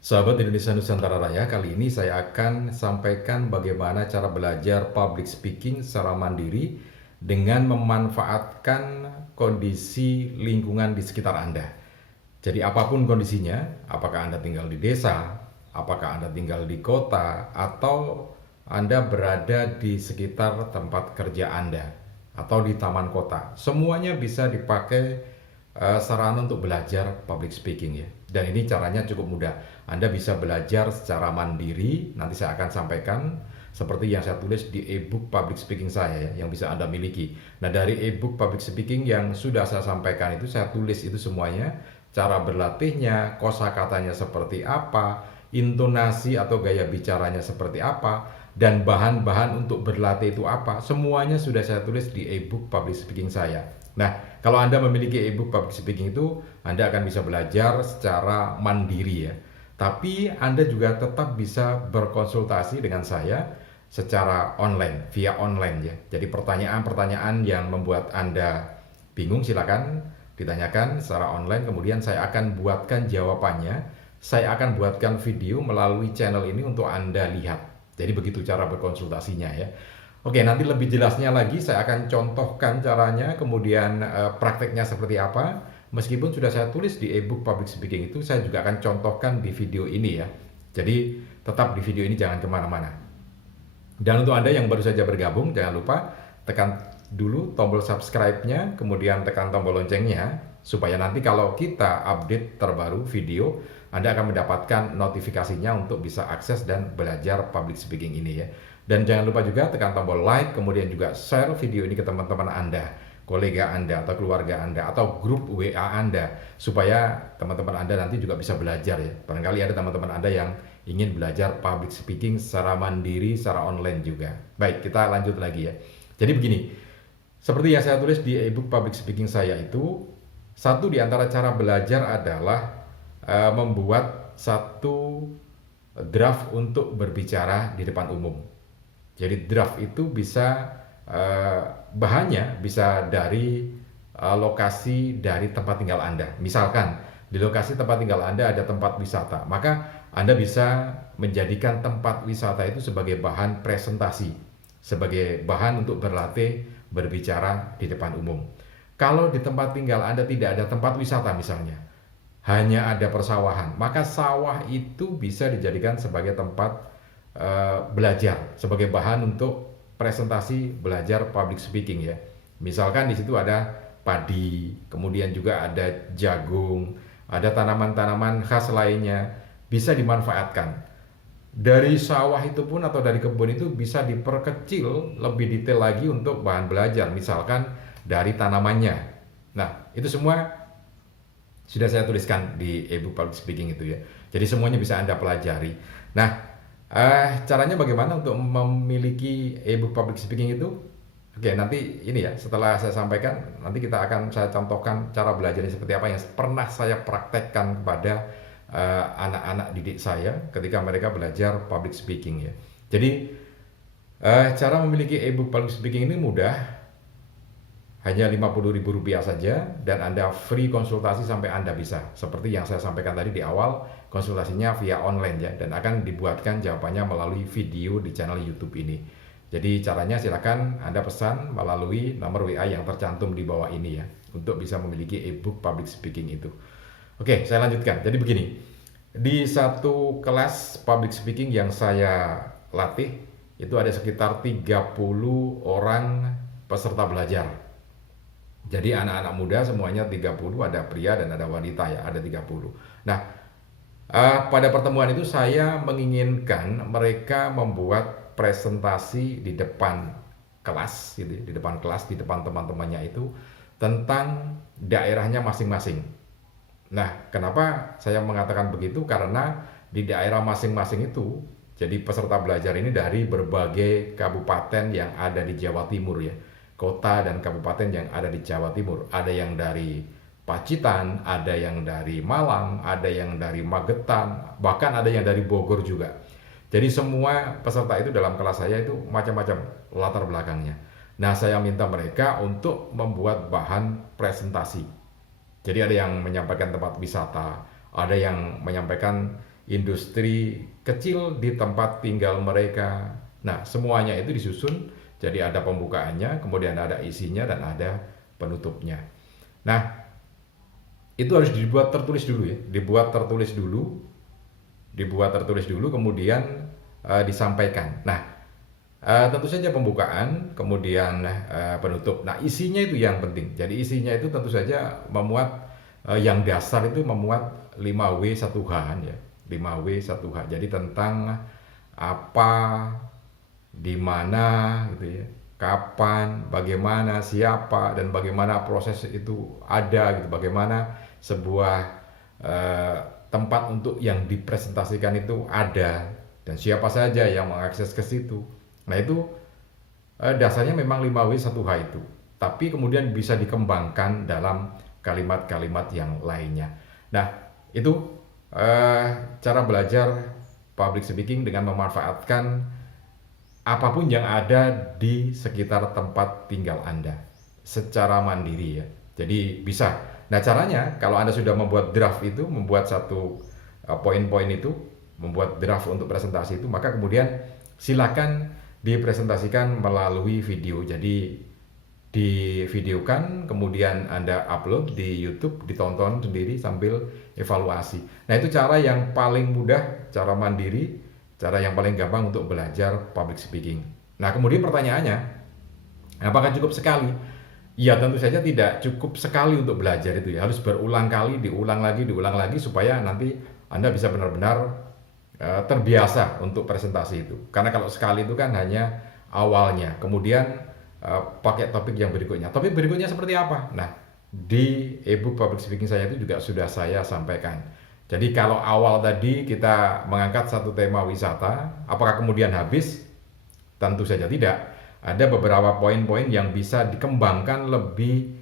Sahabat Indonesia Nusantara Raya, kali ini saya akan sampaikan bagaimana cara belajar public speaking secara mandiri dengan memanfaatkan kondisi lingkungan di sekitar Anda. Jadi apapun kondisinya, apakah Anda tinggal di desa, apakah Anda tinggal di kota, atau Anda berada di sekitar tempat kerja Anda, atau di taman kota, semuanya bisa dipakai sarana untuk belajar public speaking ya. Dan ini caranya cukup mudah. Anda bisa belajar secara mandiri, nanti saya akan sampaikan seperti yang saya tulis di ebook public speaking saya ya, yang bisa Anda miliki. Nah, dari ebook public speaking yang sudah saya sampaikan itu saya tulis itu semuanya, cara berlatihnya, kosakatanya seperti apa, intonasi atau gaya bicaranya seperti apa, dan bahan-bahan untuk berlatih itu apa, semuanya sudah saya tulis di ebook public speaking saya. Nah, kalau Anda memiliki ebook public speaking itu, Anda akan bisa belajar secara mandiri ya. Tapi Anda juga tetap bisa berkonsultasi dengan saya secara online, via online ya. Jadi pertanyaan-pertanyaan yang membuat Anda bingung silakan ditanyakan secara online, kemudian saya akan buatkan jawabannya. Saya akan buatkan video melalui channel ini untuk Anda lihat. Jadi begitu cara berkonsultasinya ya. Oke, nanti lebih jelasnya lagi saya akan contohkan caranya, kemudian prakteknya seperti apa. Meskipun sudah saya tulis di ebook public speaking itu, saya juga akan contohkan di video ini ya. Jadi tetap di video ini jangan kemana-mana. Dan untuk Anda yang baru saja bergabung, jangan lupa tekan dulu tombol subscribe-nya, kemudian tekan tombol loncengnya, supaya nanti kalau kita update terbaru video, Anda akan mendapatkan notifikasinya untuk bisa akses dan belajar public speaking ini ya. Dan jangan lupa juga tekan tombol like, kemudian juga share video ini ke teman-teman Anda, kolega Anda, atau keluarga Anda, atau grup WA Anda, supaya teman-teman Anda nanti juga bisa belajar ya. Barangkali ada teman-teman Anda yang ingin belajar public speaking secara mandiri, secara online juga. Baik, kita lanjut lagi ya. Jadi begini, seperti yang saya tulis di ebook public speaking saya itu, satu di antara cara belajar adalah membuat satu draft untuk berbicara di depan umum. Jadi draft itu bisa bahannya bisa dari lokasi dari tempat tinggal Anda. Misalkan di lokasi tempat tinggal Anda ada tempat wisata, maka Anda bisa menjadikan tempat wisata itu sebagai bahan presentasi, sebagai bahan untuk berlatih berbicara di depan umum. Kalau di tempat tinggal Anda tidak ada tempat wisata misalnya, hanya ada persawahan, maka sawah itu bisa dijadikan sebagai tempat belajar, sebagai bahan untuk presentasi belajar public speaking ya. Misalkan di situ ada padi, kemudian juga ada jagung, ada tanaman-tanaman khas lainnya, bisa dimanfaatkan. Dari sawah itu pun atau dari kebun itu bisa diperkecil lebih detail lagi untuk bahan belajar, misalkan dari tanamannya. Nah, itu semua sudah saya tuliskan di ebook public speaking itu ya. Jadi semuanya bisa Anda pelajari. Nah, caranya bagaimana untuk memiliki ebook public speaking itu? Oke, nanti ini ya, setelah saya sampaikan, nanti saya contohkan cara belajarnya seperti apa yang pernah saya praktekkan kepada anak-anak didik saya ketika mereka belajar public speaking ya. Jadi cara memiliki ebook public speaking ini mudah, hanya Rp50.000 saja, dan Anda free konsultasi sampai Anda bisa. Seperti yang saya sampaikan tadi di awal, konsultasinya via online ya, dan akan dibuatkan jawabannya melalui video di channel YouTube ini. Jadi caranya silakan Anda pesan melalui nomor WA yang tercantum di bawah ini ya, untuk bisa memiliki ebook public speaking itu. Oke, saya lanjutkan. Jadi begini, di satu kelas public speaking yang saya latih, itu ada sekitar 30 orang peserta belajar. Jadi anak-anak muda semuanya 30, ada pria dan ada wanita ya, ada 30. Nah, pada pertemuan itu saya menginginkan mereka membuat presentasi di depan kelas, gitu, di depan kelas, di depan teman-temannya itu tentang daerahnya masing-masing. Nah, kenapa saya mengatakan begitu? Karena di daerah masing-masing itu, jadi peserta belajar ini dari berbagai kabupaten yang ada di Jawa Timur ya, kota dan kabupaten yang ada di Jawa Timur. Ada yang dari Pacitan, ada yang dari Malang, ada yang dari Magetan, bahkan ada yang dari Bogor juga. Jadi semua peserta itu dalam kelas saya itu macam-macam latar belakangnya. Nah, saya minta mereka untuk membuat bahan presentasi. Jadi ada yang menyampaikan tempat wisata, ada yang menyampaikan industri kecil di tempat tinggal mereka. Nah, semuanya itu disusun, jadi ada pembukaannya, kemudian ada isinya dan ada penutupnya. Nah, itu harus dibuat tertulis dulu ya, dibuat tertulis dulu, kemudian disampaikan. Nah, tentu saja pembukaan, kemudian penutup. Nah, isinya itu yang penting. Jadi isinya itu tentu saja memuat yang dasar itu memuat 5W1H ya. 5W1H. Jadi tentang apa, di mana gitu ya. Kapan, bagaimana, siapa, dan bagaimana proses itu ada gitu. Bagaimana sebuah tempat untuk yang dipresentasikan itu ada dan siapa saja yang mengakses ke situ. Nah, itu dasarnya memang 5W1H itu. Tapi kemudian bisa dikembangkan dalam kalimat-kalimat yang lainnya. Nah, itu cara belajar public speaking dengan memanfaatkan apapun yang ada di sekitar tempat tinggal Anda secara mandiri ya. Jadi bisa. Nah, caranya kalau Anda sudah membuat draft itu, membuat satu poin-poin itu, membuat draft untuk presentasi itu, maka kemudian silakan dipresentasikan melalui video. Jadi divideokan, kemudian Anda upload di YouTube, ditonton sendiri sambil evaluasi. Nah, itu cara yang paling mudah, cara mandiri, cara yang paling gampang untuk belajar public speaking. Nah, kemudian pertanyaannya, apakah cukup sekali? Ya, tentu saja tidak cukup sekali untuk belajar itu ya. Harus berulang kali, diulang lagi supaya nanti Anda bisa benar-benar terbiasa untuk presentasi itu. Karena kalau sekali itu kan hanya awalnya, kemudian pakai topik yang berikutnya. Topik berikutnya seperti apa? Nah, di ebook public speaking saya itu juga sudah saya sampaikan. Jadi kalau awal tadi kita mengangkat satu tema wisata, apakah kemudian habis? Tentu saja tidak. Ada beberapa poin-poin yang bisa dikembangkan lebih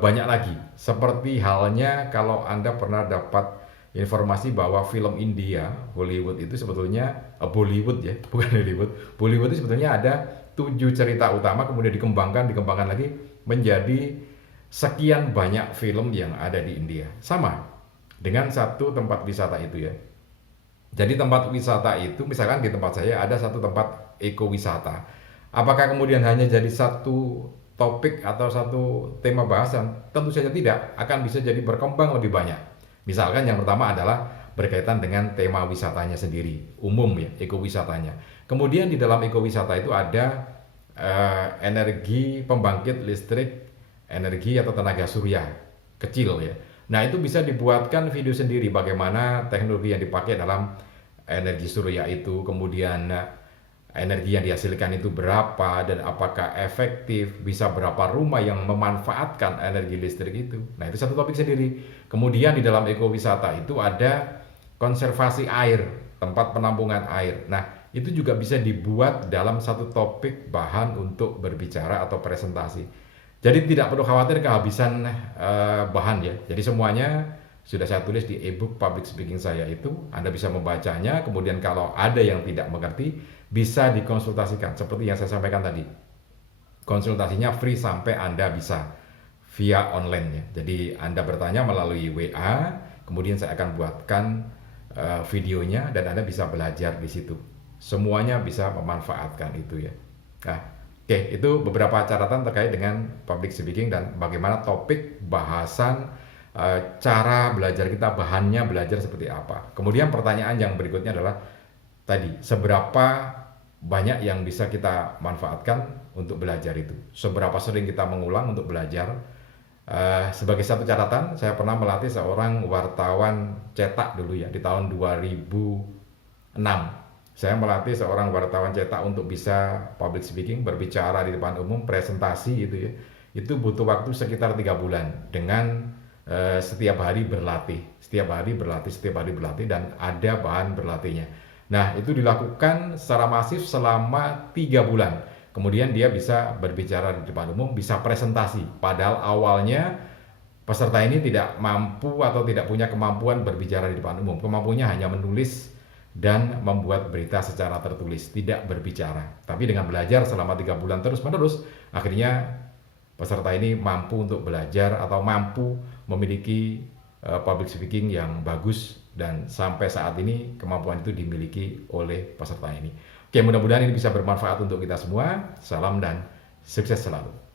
banyak lagi. Seperti halnya kalau Anda pernah dapat informasi bahwa film India, Hollywood itu sebetulnya Bollywood ya, bukan Hollywood. Bollywood itu sebetulnya ada 7 cerita utama, kemudian dikembangkan lagi menjadi sekian banyak film yang ada di India. Sama dengan satu tempat wisata itu ya. Jadi tempat wisata itu, misalkan di tempat saya ada satu tempat ekowisata. Apakah kemudian hanya jadi satu topik atau satu tema bahasan? Tentu saja tidak, akan bisa jadi berkembang lebih banyak. Misalkan yang pertama adalah berkaitan dengan tema wisatanya sendiri, umum ya, ekowisatanya. Kemudian di dalam ekowisata itu ada energi pembangkit listrik, energi atau tenaga surya kecil ya. Nah, itu bisa dibuatkan video sendiri bagaimana teknologi yang dipakai dalam energi surya itu, kemudian energi yang dihasilkan itu berapa dan apakah efektif, bisa berapa rumah yang memanfaatkan energi listrik itu. Nah, itu satu topik sendiri. Kemudian di dalam ekowisata itu ada konservasi air, tempat penampungan air. Nah, itu juga bisa dibuat dalam satu topik bahan untuk berbicara atau presentasi. Jadi tidak perlu khawatir kehabisan bahan ya. Jadi semuanya sudah saya tulis di ebook public speaking saya itu. Anda bisa membacanya, kemudian kalau ada yang tidak mengerti bisa dikonsultasikan seperti yang saya sampaikan tadi. Konsultasinya free sampai Anda bisa via online ya. Jadi Anda bertanya melalui WA, kemudian saya akan buatkan videonya dan Anda bisa belajar di situ. Semuanya bisa memanfaatkan itu ya. Nah, oke, itu beberapa catatan terkait dengan public speaking dan bagaimana topik, bahasan, cara belajar kita, bahannya belajar seperti apa. Kemudian pertanyaan yang berikutnya adalah tadi, seberapa banyak yang bisa kita manfaatkan untuk belajar itu. Seberapa sering kita mengulang untuk belajar. Sebagai satu catatan, saya pernah melatih seorang wartawan cetak dulu ya, di tahun 2006. Saya melatih seorang wartawan cetak untuk bisa public speaking, berbicara di depan umum, presentasi gitu ya. Itu butuh waktu sekitar 3 bulan dengan setiap hari berlatih dan ada bahan berlatihnya. Nah, itu dilakukan secara masif selama 3 bulan. Kemudian dia bisa berbicara di depan umum, bisa presentasi. Padahal awalnya peserta ini tidak mampu atau tidak punya kemampuan berbicara di depan umum. Kemampuannya hanya menulis dan membuat berita secara tertulis, tidak berbicara. Tapi dengan belajar selama 3 bulan terus-menerus, akhirnya peserta ini mampu untuk belajar atau mampu memiliki public speaking yang bagus dan sampai saat ini kemampuan itu dimiliki oleh peserta ini. Oke, mudah-mudahan ini bisa bermanfaat untuk kita semua. Salam dan sukses selalu.